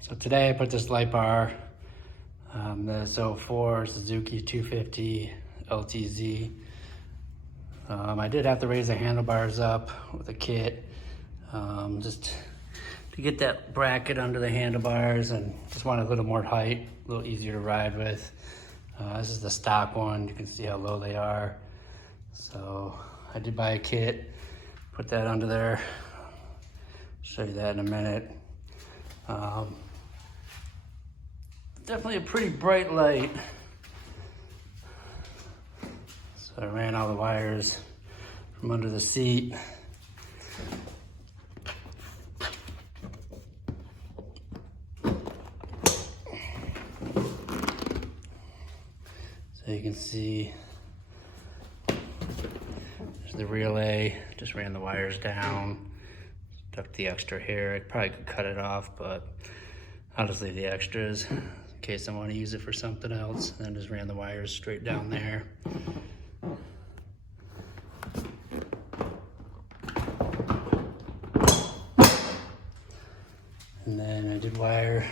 So today I put this light bar, the 04 Suzuki 250 LTZ. I did have to raise the handlebars up with a kit, just to get that bracket under the handlebars, and just wanted a little more height, a little easier to ride with. This is the stock one. You can see how low they are. So I did buy a kit, put that under there. Show you that in a minute. Definitely a pretty bright light. So I ran all the wires from under the seat. So you can see there's the relay. Just ran the wires down, stuck the extra hair. I probably could cut it off, but I'll just leave the extras in case I want to use it for something else. And then just ran the wires straight down there. And then I did wire.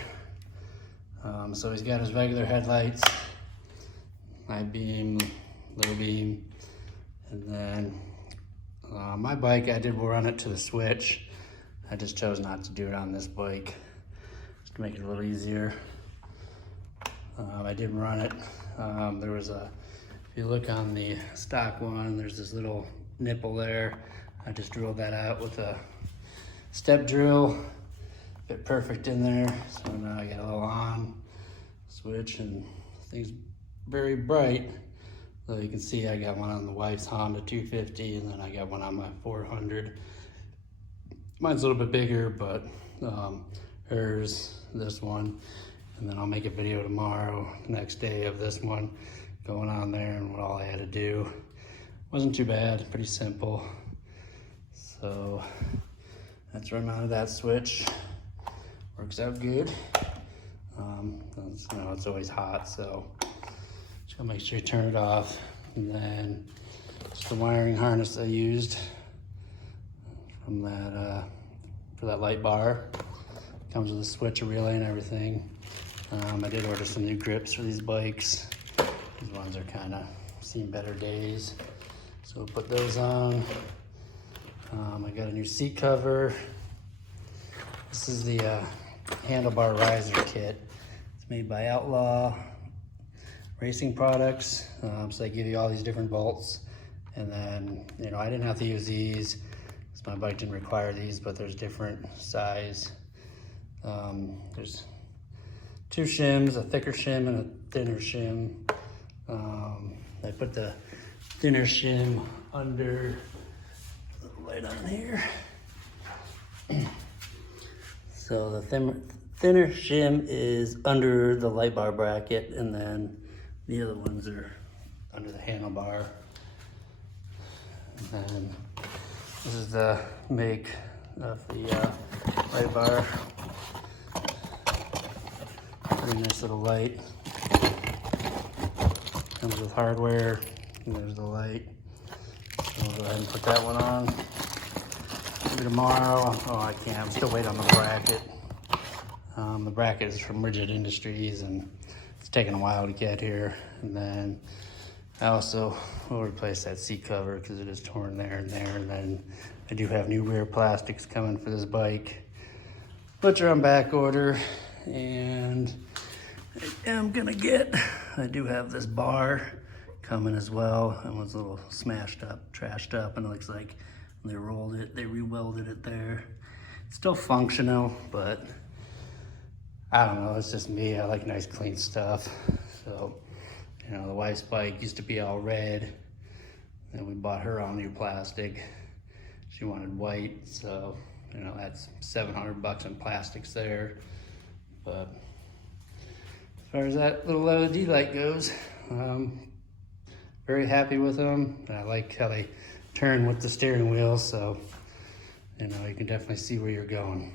So he's got his regular headlights, high beam, low beam, and then my bike, I did run it to the switch. I just chose not to do it on this bike, just to make it a little easier. I did run it. There was if you look on the stock one, there's this little nipple there. I just drilled that out with a step drill, fit perfect in there. So now I got a little on switch, and things very bright. So you can see I got one on the wife's Honda 250, and then I got one on my 400. Mine's a little bit bigger, but hers, this one. And then I'll make a video tomorrow, next day, of this one going on there and what all I had to do. Wasn't too bad, pretty simple. So that's right out of that switch. Works out good. You know, it's always hot, so just gotta make sure you turn it off. And then just the wiring harness I used from that for that light bar. Comes with a switch, a relay, and everything. I did order some new grips for these bikes. These ones are kind of seen better days, so we'll put those on. I got a new seat cover. This is the handlebar riser kit. It's made by Outlaw Racing Products. So they give you all these different bolts, and then, you know, I didn't have to use these because my bike didn't require these, but there's different size. There's two shims, a thicker shim and a thinner shim. I put the thinner shim under the light on here. So the thinner shim is under the light bar bracket, and then the other ones are under the handlebar. And then this is the make of the light bar. Pretty nice little light. Comes with hardware, and there's the light. So I'll go ahead and put that one on. Maybe tomorrow. Oh, I can't. I'm still waiting on the bracket. The bracket is from Rigid Industries, and it's taken a while to get here. And then I also will replace that seat cover because it is torn there and there. And then I do have new rear plastics coming for this bike, which are on back order. And I do have this bar coming as well. It was a little smashed up, trashed up, and it looks like when they rolled it, they re-welded it there. It's still functional, but I don't know, it's just me. I like nice clean stuff. So, you know, the wife's bike used to be all red, and we bought her all new plastic. She wanted white, so, you know, that's $700 in plastics there. But as far as that little LED light goes, very happy with them. I like how they turn with the steering wheel, so, you know, you can definitely see where you're going.